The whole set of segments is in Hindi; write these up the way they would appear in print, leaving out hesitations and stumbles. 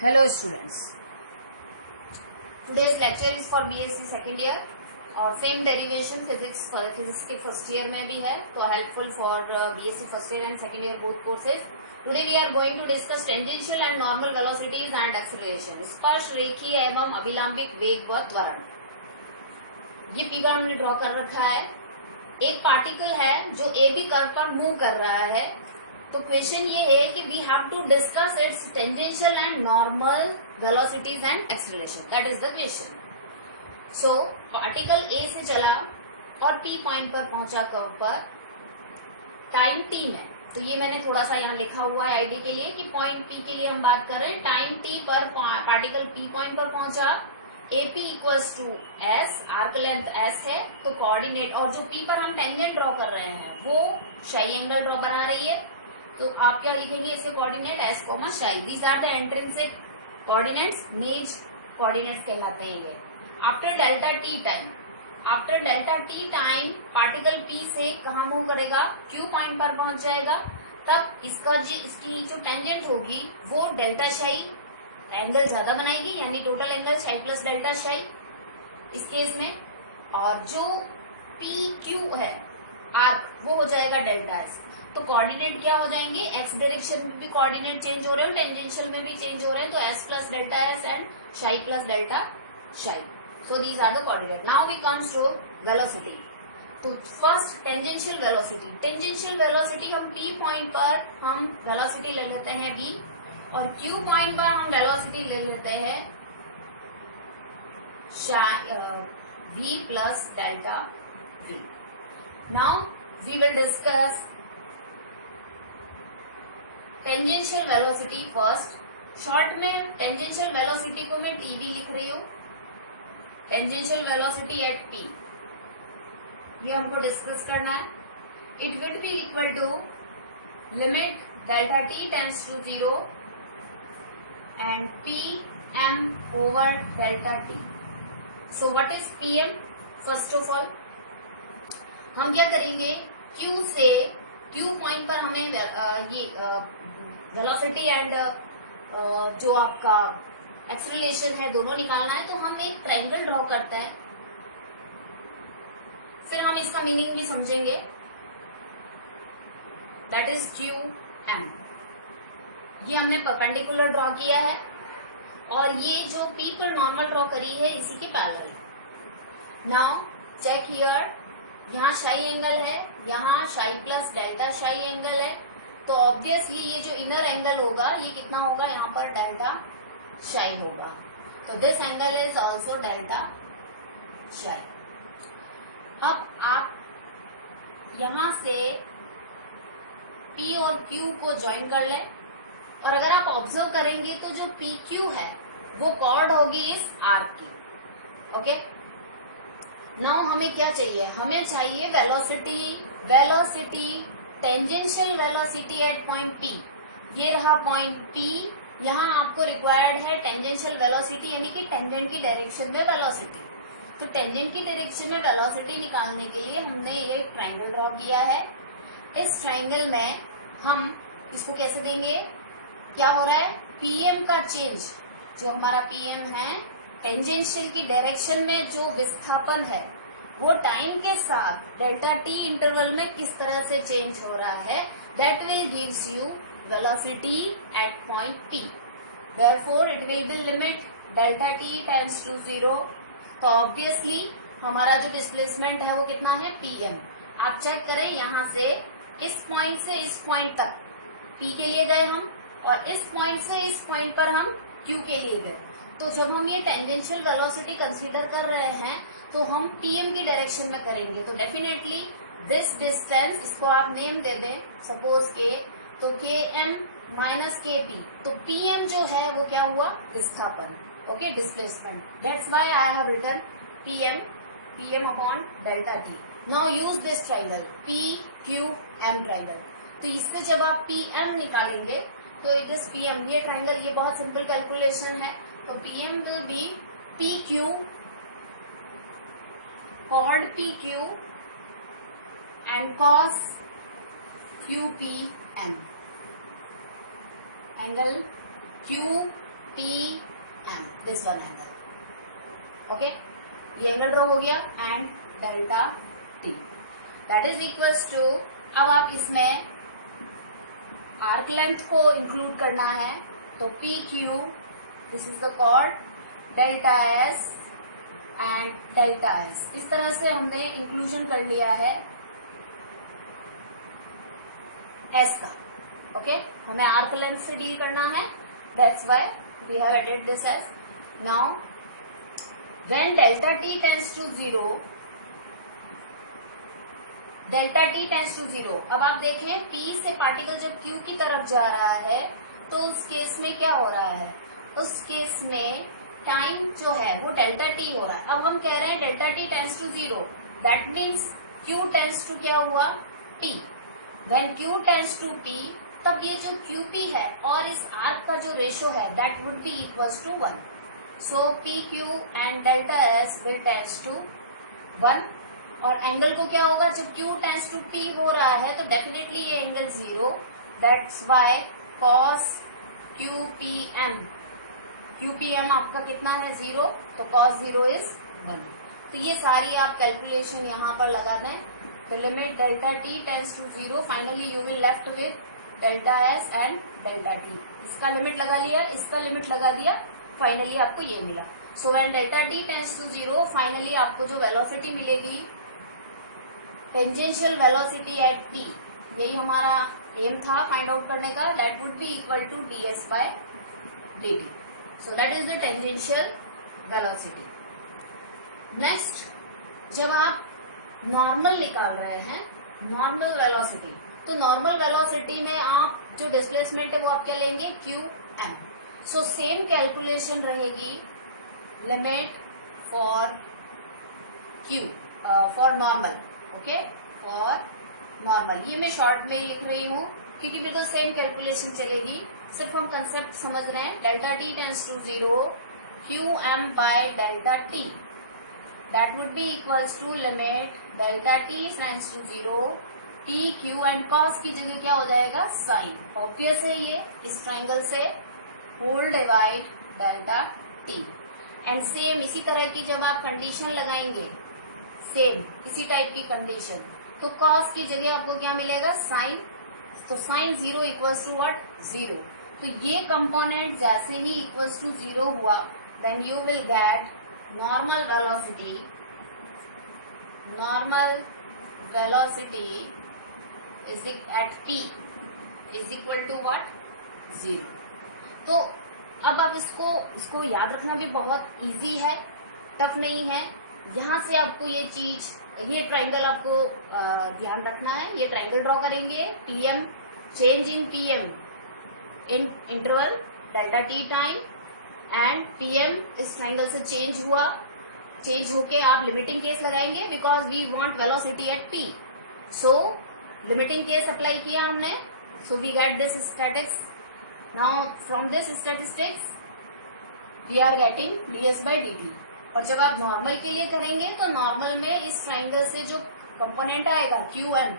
Hello students, today's lecture is for BSc second year और सेम डेरिवेशन फिजिक्स के फर्स्ट ईयर में भी है, तो helpful for BSc first year and second year both courses. Today we are going to discuss tangential and normal velocities and acceleration. स्पर्श रेखीय एवं अभिलंबित वेग व त्वरण. ये फिगर हमने ड्रॉ कर रखा है. एक पार्टिकल है जो ए बी कर्व पर मूव कर रहा है. तो क्वेश्चन ये है कि we have to discuss its tangential and normal velocities and acceleration. That is the question. So particle A से चला और पी पॉइंट पर पहुंचा कर्व पर टाइम टी में. तो ये मैंने थोड़ा सा यहाँ लिखा हुआ है आईडी के लिए कि पॉइंट पी के लिए हम बात कर रहे हैं. टाइम टी पर पार्टिकल पी पॉइंट पर पहुंचा. AP equals to S, arc length S है, तो कोऑर्डिनेट और जो पी पर हम टेंजेंट ड्रॉ कर रहे हैं वो शाई एंगल ड्रॉ बना रही है. तो आप क्या लिखेंगे इसे coordinate S comma psi. These are the intrinsic coordinates, नीज कोऑर्डिनेट्स कहलाते हैं ये. After delta T time particle P से कहाँ मूव करेगा, क्यू पॉइंट पर पहुंच जाएगा. तब इसकी जो टेंजेंट होगी वो डेल्टा शाई एंगल ज्यादा बनाएगी, यानी टोटल एंगल शाई प्लस डेल्टा शाई इस केस में. और जो पी क्यू है आर्क वो हो जाएगा डेल्टा एस. तो कोऑर्डिनेट क्या हो जाएंगे, एक्स डायरेक्शन में भी कोऑर्डिनेट चेंज हो रहे हैं, टेंजेंशियल में भी चेंज हो रहे हैं. तो S plus delta S and शाई प्लस डेल्टा शाई. So these are the coordinates. Now we comes to velocity. तो first tangential velocity. Tangential velocity हम P point पर हम velocity ले लेते हैं V और Q point पर हम velocity ले लेते हैं V plus delta V. Now we will discuss tangential velocity first. Short में tangential velocity को मैं TV लिख रही हूँ. टेंजेंशियल वेलोसिटी एट पी ये हमको डिस्कस करना है. It will be equal to limit delta T tends to 0 and P M over delta T. So what is P M? First of all हम क्या करेंगे, क्यू से क्यू पॉइंट पर हमें ये वेलोसिटी एंड जो आपका एक्सेलरेशन है दोनों निकालना है. तो हम एक ट्रायंगल ड्रॉ करते हैं, फिर हम इसका मीनिंग भी समझेंगे. That is Q M. ये हमने परपेंडिकुलर ड्रॉ किया है और ये जो पी पर नॉर्मल ड्रॉ करी है इसी के पैरेलल. नाउ चेक हियर, यहाँ शाई एंगल है, यहाँ शाई प्लस डेल्टा शाई एंगल है. तो ऑब्वियसली ये जो इनर एंगल होगा ये कितना होगा, यहाँ पर डेल्टा शाई होगा. तो this angle is also delta शाई. अब आप यहां से P और Q को ज्वाइन कर लें और अगर आप ऑब्जर्व करेंगे तो जो PQ है वो कॉर्ड होगी इस आर्क की. ओके, नाउ हमें क्या चाहिए, हमें चाहिए velocity tangential velocity at point P. ये रहा पॉइंट P. यहाँ आपको रिक्वायर्ड है टेंजेंशियल वेलोसिटी यानी कि टेंजेंट की डायरेक्शन में वेलोसिटी. तो टेंजेंट की डायरेक्शन में वेलोसिटी निकालने के लिए हमने ये ट्रायंगल ड्रॉ किया है. इस ट्रायंगल में हम इसको कैसे देंगे, क्या हो रहा है, पीएम का चेंज, जो हमारा पीएम है टेंजेंशियल की डायरेक्शन में जो विस्थापन है वो टाइम के साथ डेल्टा टी इंटरवल में किस तरह से चेंज हो रहा है, that will gives you velocity at point P. Therefore, it will be limit delta t tends to 0. तो obviously हमारा जो डिस्प्लेसमेंट है वो कितना है, pm. आप चेक करें यहाँ से इस पॉइंट से इस पॉइंट तक p के लिए गए हम और इस पॉइंट से इस पॉइंट पर हम q के लिए गए. तो जब हम ये टेंजेंशियल वेलोसिटी कंसीडर कर रहे हैं तो हम pm की डायरेक्शन में करेंगे. तो डेफिनेटली दिस डिस्टेंस, इसको आप नेम दे दें सपोज के, तो km माइनस kp. तो pm जो है वो क्या हुआ, विस्थापन. Okay, displacement. That's why I have written pm upon delta T. Now use this triangle pqm triangle. तो इससे जब आप pm निकालेंगे तो दिस pm, ये ट्रायंगल, ये बहुत सिंपल कैलकुलेशन है. तो pm विल बी pq cos pq and cos qpm. Angle Q PM, this one angle. Okay, ये एंगल ड्रॉ हो गया and delta T that is equals to, अब आप इसमें आर्क लेंथ को इंक्लूड करना है तो PQ, this is the chord delta S and delta S. इस तरह से हमने इंक्लूजन कर लिया है S का. ओके, हमें आर्क लेंथ से डील करना है, that's why we have added this S. Now when delta T tends to 0, delta T tends to 0, अब आप देखें P से पार्टिकल जब Q की तरफ जा रहा है तो उस केस में क्या हो रहा है, उस केस में टाइम जो है वो डेल्टा T हो रहा है. अब हम कह रहे हैं delta T tends to 0, that means Q tends to क्या हुआ, P. When Q tends to P, तब ये जो QP है और इस आर्क का जो रेशो है that would be equals to 1. So PQ and delta S will tends to 1. और एंगल को क्या होगा, जब Q टेंड्स टू P हो रहा है तो डेफिनेटली ये angle 0, that's why cos QPM, QPM आपका कितना है 0, तो cos 0 इज 1. तो ये सारी आप कैलकुलेशन यहाँ पर लगा दें. तो limit delta T tends to 0, finally you will left with delta S and delta T. इसका लिमिट लगा लिया, इसका लिमिट लगा दिया, फाइनली आपको ये मिला. So when delta T tends to 0, finally आपको जो वेलोसिटी मिलेगी, टेंजेंशियल वेलोसिटी एट T, यही हमारा एम था फाइंड आउट करने का, that would be equal to ds by dt. So that is the tangential velocity. Next, जब आप नॉर्मल निकाल रहे हैं, नॉर्मल वेलोसिटी, तो नॉर्मल वेलोसिटी में आप जो डिस्प्लेसमेंट है वो आप क्या लेंगे, QM. सो सेम कैलकुलेशन रहेगी, limit for Q for normal. Okay, for normal, ये मैं शॉर्ट में लिख रही हूँ क्योंकि बिल्कुल सेम कैलकुलेशन चलेगी, सिर्फ हम कंसेप्ट समझ रहे हैं. Delta T tends to 0, QM by delta T, that would be equals to limit delta T tends to 0, PQ and cos की जगह क्या हो जाएगा, साइन. ऑब्वियस है ये, इस ट्राइंगल से whole divide delta T. And same इसी तरह की जब आप कंडीशन लगाएंगे, सेम इसी टाइप की कंडीशन, तो cos की जगह आपको क्या मिलेगा, साइन. तो साइन 0 इक्वल्स टू व्हाट, 0. तो ये कंपोनेंट जैसे ही इक्वल्स टू 0 हुआ, then you will get normal velocity, normal velocity is at P is equal to what, 0. तो अब आप इसको याद रखना भी बहुत इजी है, टफ नहीं है. यहाँ से आपको ये चीज, ये ट्राइंगल आपको ध्यान रखना है. ये ट्राइंगल ड्रॉ करेंगे, PM, change in PM in interval delta T time, and PM इस ट्राइंगल से चेंज हुआ, चेंज होके आप लिमिटिंग केस लगाएंगे because we want velocity at P. So limiting case apply किया हमने, so we get this statics. Now from this statistics we are getting ds by dt. और जब आप नॉर्मल के लिए करेंगे तो नॉर्मल में इस ट्राइंगल से जो कंपोनेंट आएगा QM,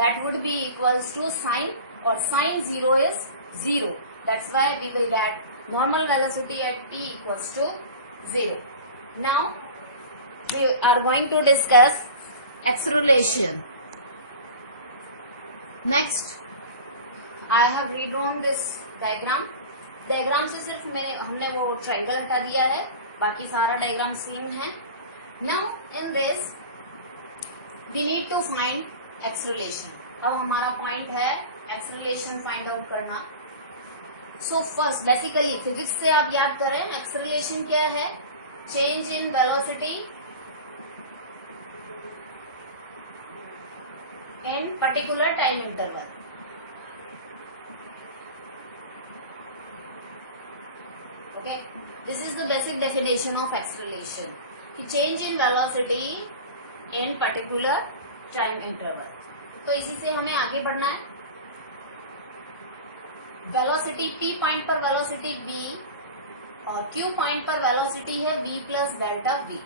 that would be equals to sine, और sine 0 is 0, that's why we will get normal velocity at P equals to 0. Now we are going to discuss acceleration. Next, I have redrawn this diagram. Diagram से सिर्फ हमने वो ट्राइंगल हटा दिया है, बाकी सारा डायग्राम सेम है. Now in this we need to find acceleration. अब हमारा पॉइंट है एक्सेलरेशन फाइंड आउट करना. सो फर्स्ट बेसिकली फिजिक्स से आप याद करें, एक्सेलरेशन क्या है, change in velocity in particular time interval. Okay, this is the basic definition of acceleration, कि change in velocity in particular time interval. तो इसी से हमें आगे बढ़ना है. वेलोसिटी P पॉइंट पर वेलोसिटी V और Q पॉइंट पर वेलोसिटी है V plus delta V.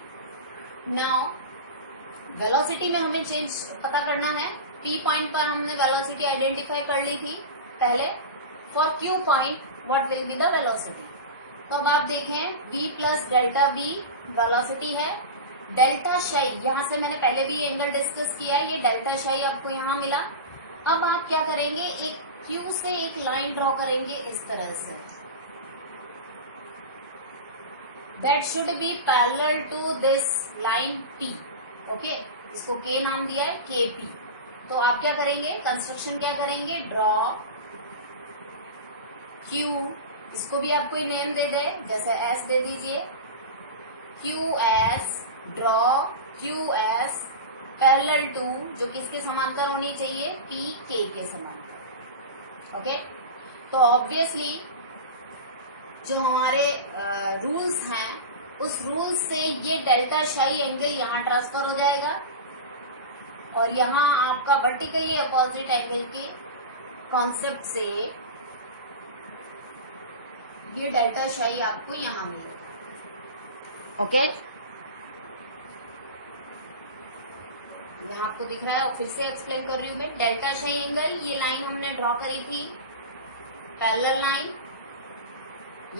Now velocity में हमें चेंज पता करना है. P पॉइंट पर हमने वेलोसिटी आइडेंटिफाई कर ली थी पहले. For Q point what will be the velocity. तो अब आप देखें v plus delta v velocity है, डेल्टा शाई यहाँ से मैंने पहले भी एंगल डिस्कस किया है, ये डेल्टा शाई आपको यहाँ मिला। अब आप क्या करेंगे, एक Q से एक लाइन ड्रॉ करेंगे इस तरह से, that should be parallel to this line P। Okay, इसको K नाम दिया है, KP। तो आप क्या करेंगे, कंस्ट्रक्शन क्या करेंगे, ड्रॉ Q, इसको भी आप कोई नेम दे दे, जैसे S दे दीजिए, QS, draw QS parallel to, जो किसके समांतर होनी चाहिए, PK के समांतर। ओके, तो ऑब्वियसली जो हमारे रूल्स हैं, उस रूल्स से ये डेल्टा शाई एंगल यहाँ ट्रांसफर हो जाएगा और यहाँ आपका वर्टिकली अपोजिट एंगल के कॉन्सेप्ट से ये डेल्टा शाई आपको यहाँ मिलेगा। ओके, यहाँ आपको दिख रहा है और फिर से एक्सप्लेन कर रही हूँ मैं। डेल्टा शाई एंगल, ये लाइन हमने ड्रॉ करी थी, पैरेलल लाइन,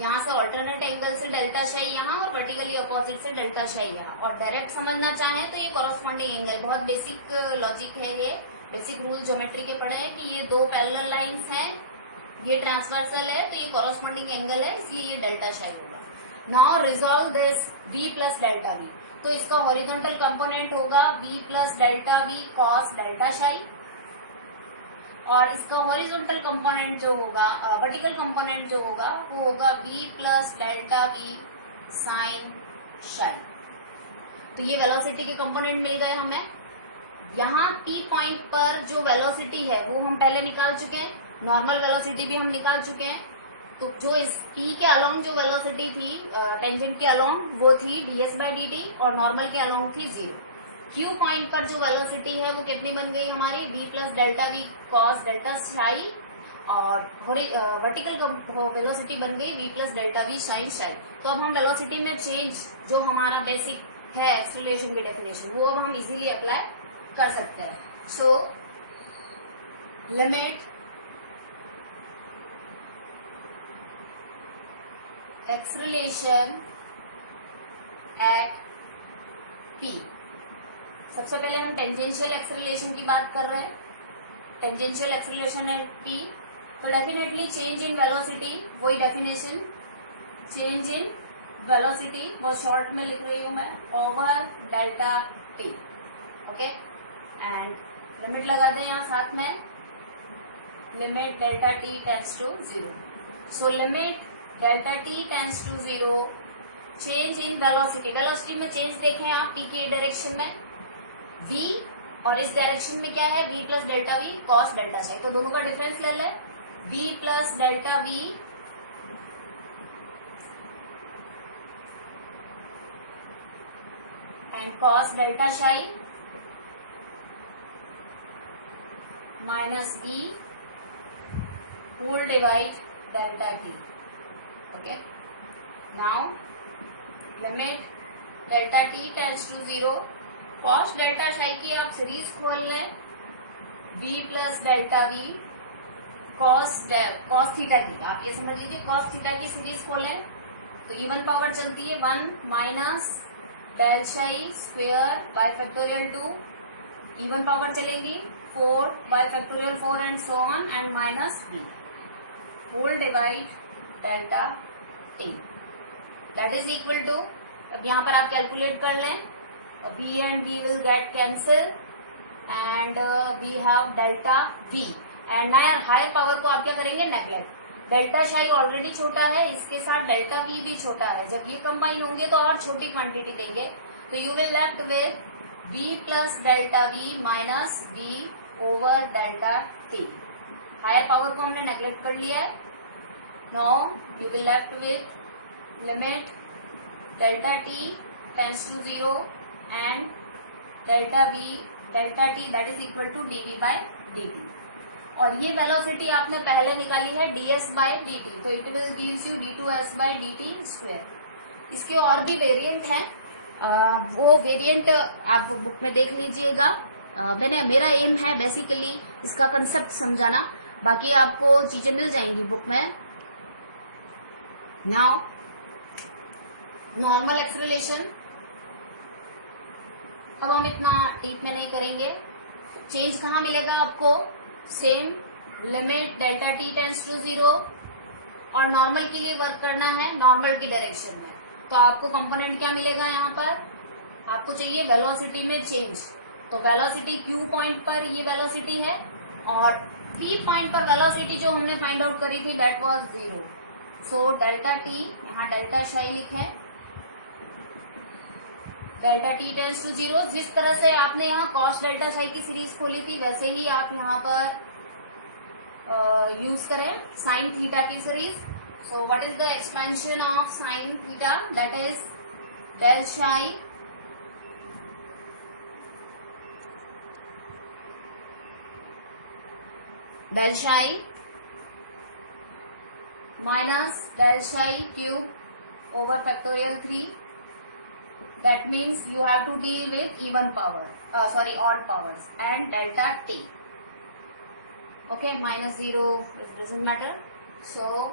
यहाँ से ऑल्टरनेट एंगल से डेल्टा शाई यहाँ और वर्टिकली अपोजिट से डेल्टा शाई यहाँ। और डायरेक्ट समझना चाहें तो ये कॉरस्पॉन्डिंग एंगल, बहुत बेसिक लॉजिक है, ये बेसिक रूल ज्योमेट्री के पढ़े हैं कि ये दो पैरेलल लाइंस हैं, ये ट्रांसवर्सल है, तो ये कॉरस्पॉन्डिंग एंगल है, इसलिए ये डेल्टा शाई होगा। Now resolve this v plus delta v, तो इसका हॉरिजॉन्टल कंपोनेंट होगा v plus delta v cos delta psi, और इसका हॉरिजॉन्टल कंपोनेंट जो होगा, वर्टिकल कंपोनेंट जो होगा, वो होगा v plus delta v sine psi. तो ये वेलोसिटी के कंपोनेंट मिल गए हमें। यहाँ P पॉइंट पर जो वेलोसिटी है वो हम पहले निकाल चुके हैं, नॉर्मल वेलोसिटी भी हम निकाल चुके हैं। तो जो इस P के अलोंग जो वेलोसिटी थी टेंजेंट के अलोंग, वो थी ds बाई dt और नॉर्मल के अलोंग थी 0। Q पॉइंट पर जो वेलोसिटी है वो कितनी बन गई हमारी, v plus delta v cos delta psi, और वर्टिकल वेलोसिटी बन गई v plus delta v sine psi. तो अब हम वेलोसिटी में चेंज जो hमारा बेसिक है एक्सेलरेशन की डेफिनेशन, वो अब हम इजीली अप्लाई कर सकते हैं। So limit acceleration at P, सबसे पहले हम टेंजेंशियल एक्सेलरेशन की बात कर रहे हैं, टेंजेंशियल एक्सेलरेशन एट P। तो डेफिनेटली चेंज इन वेलोसिटी, वही डेफिनेशन, चेंज इन वेलोसिटी, बहुत शॉर्ट में लिख रही हूं मैं, over delta T। Okay, and limit लगाते हैं यहाँ साथ में, limit delta T tends to 0। So limit delta T tends to 0, change in velocity, velocity में चेंज देखें आप P की डायरेक्शन में v, और इस डायरेक्शन में क्या है, v plus delta v cos delta psi. तो दोनों का डिफरेंस ले लें, v plus delta v and cos delta psi minus v whole divide delta t। Okay, now limit delta t tends to 0, cos delta psi की आप सीरीज खोल लें, v plus delta v cos theta की, आप ये समझ लीजिए कॉस थीटा की सीरीज खोलें तो इवन पावर चलती है 1 minus del psi square by factorial 2, even power चलेंगी 4 by factorial 4 and so on, and minus v whole divide delta t, that is equal to, अब यहाँ पर आप कैलकुलेट कर लें, v and v will get cancel and we have delta v, and higher power को आप क्या करेंगे, नेगलेक्ट। डेल्टा शाई ऑलरेडी छोटा है, इसके साथ डेल्टा v भी छोटा है, जब ये कंबाइन होंगे तो और छोटी क्वांटिटी देंगे, तो you will left with v plus delta v minus v over delta t। Higher power को हमने नेगलेक्ट कर लिया है। No, you will left with limit delta t tends to 0 and delta v delta t that is equal to dv by dt। और ये वेलोसिटी आपने पहले निकाली है ds बाय dt, तो it will gives you d2s by dt square. इसके और भी वेरिएंट हैं, वो वेरिएंट आप बुक में देख लीजिएगा। मेरा एम है बेसिकली इसका कंसेप्ट समझाना, बाकी आपको चीजें मिल जाएंगी बुक में। नाउ नॉर्मल एक्सेलरेशन, अब हम इतना डीप में नहीं करेंगे। चेंज कहाँ मिलेगा आपको? Same limit delta T tends to 0 और नॉर्मल के लिए वर्क करना है नॉर्मल की डायरेक्शन में। तो आपको कंपोनेंट क्या मिलेगा यहाँ पर? आपको चाहिए वेलोसिटी में चेंज। तो वेलोसिटी क्यू पॉइंट पर ये वेलोसिटी है और पी पॉइंट पर वेलोसिटी जो हमने फाइंड आउट करी थी that was 0। So delta T, यहाँ डेल्टा शाई लिखे, डेल्टा टी टेंड्स टू 0। जिस तरह से आपने यहाँ कॉस डेल्टा साई की सीरीज खोली थी वैसे ही आप यहाँ पर यूज करें साइन थीटा की series. So what is the expansion of sine theta? That is del psi minus del psi cube over factorial 3। That means you have to deal with even power, odd powers and delta t. Okay, minus 0 it doesn't matter. So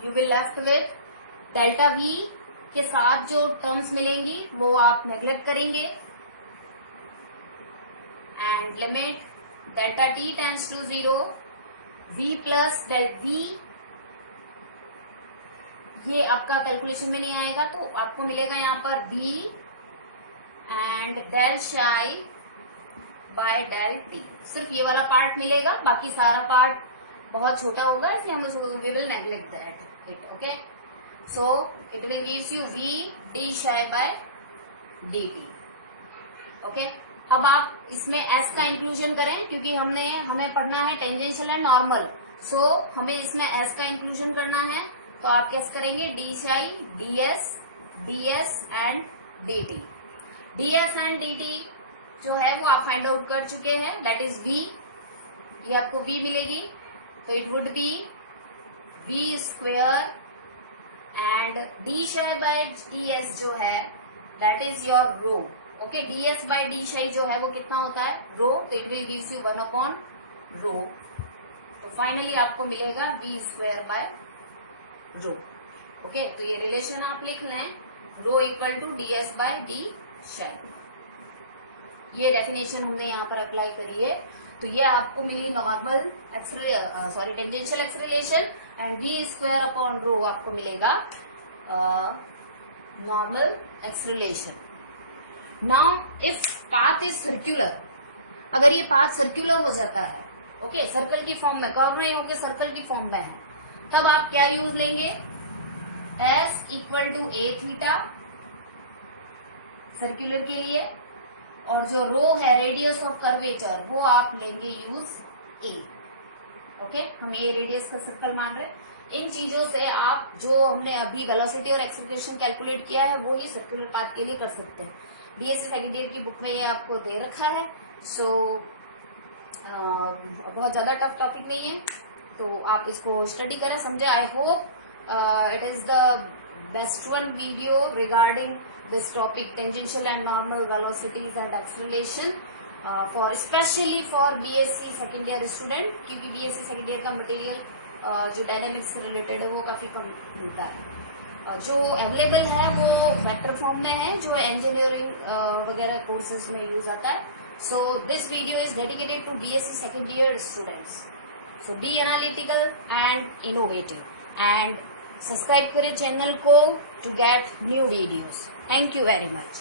you will left with delta v के साथ जो टर्म्स मिलेंगी वो आप नेग्लेक्ट करेंगे and limit delta t tends to 0 v plus del v, ये आपका कैलकुलेशन में नहीं आएगा तो आपको मिलेगा यहाँ पर v एंड डेल शाई बाय डेल टी। सिर्फ ये वाला पार्ट मिलेगा, बाकी सारा पार्ट बहुत छोटा होगा इसलिए हम we will neglect that it. Okay, so it will gives you v d psi by dt। Okay, अब आप इसमें s का इंक्लूजन करें क्योंकि हमें पढ़ना है टेंजेंशियल एंड नॉर्मल। सो हमें इसमें s का इंक्लूजन करना है तो आप कैसे करेंगे? डी शाई ds and dt। ds and dt जो है वो आप फाइंड आउट कर चुके हैं, दैट इज v। ये आपको v मिलेगी तो it would be v square and d psi by ds जो है that is your rho. Okay, ds by d psi जो है वो कितना होता है? रो। तो इट विल गिव्स यू 1/रो। तो फाइनली आपको मिलेगा v square by rho. Okay, तो ये रिलेशन आप लिख लें, rho equal to ds by d psi. ये डेफिनेशन हमने यहाँ पर अप्लाई करी है। तो ये आपको मिली normal tangential acceleration and v square upon rho आपको मिलेगा normal acceleration. Now if path is circular, अगर ये पाथ सर्क्यूलर हो जाता है, ओके, सर्कल की फॉर्म में, कर्व नहीं होकर सर्कल की फॉर्म में है, तब आप क्या यूज लेंगे? s equal to a theta circular के लिए, और जो रो है रेडियस ऑफ कर्वेचर वो आप लेंगे यूज a। ओके, हम a रेडियस का सर्कल मान रहे। इन चीजों से आप जो हमने अभी वेलोसिटी और एक्सेलरेशन कैलकुलेट किया है वो ही सर्क्यूलर पाथ के लिए कर सकते हैं। बीएससी सेकंड ईयर की बुक में ये आपको दे रखा है। सो बहुत ज्यादा टफ टॉपिक नहीं है तो आप इसको स्टडी करें, समझे। I hope it is the best one video regarding this topic, tangential and normal velocities and acceleration for specially for BSc second year student, क्योंकि बीएससी सेकंड ईयर का मटेरियल जो डायनेमिक्स से रिलेटेड है वो काफी कम मिलता है। जो अवेलेबल है वो वेक्टर फॉर्म में है जो इंजीनियरिंग वगैरह कोर्सेज में यूज आता है। So this video is dedicated to BSc second year students. So be analytical and innovative and subscribe करें चैनल को to get new videos. Thank you very much.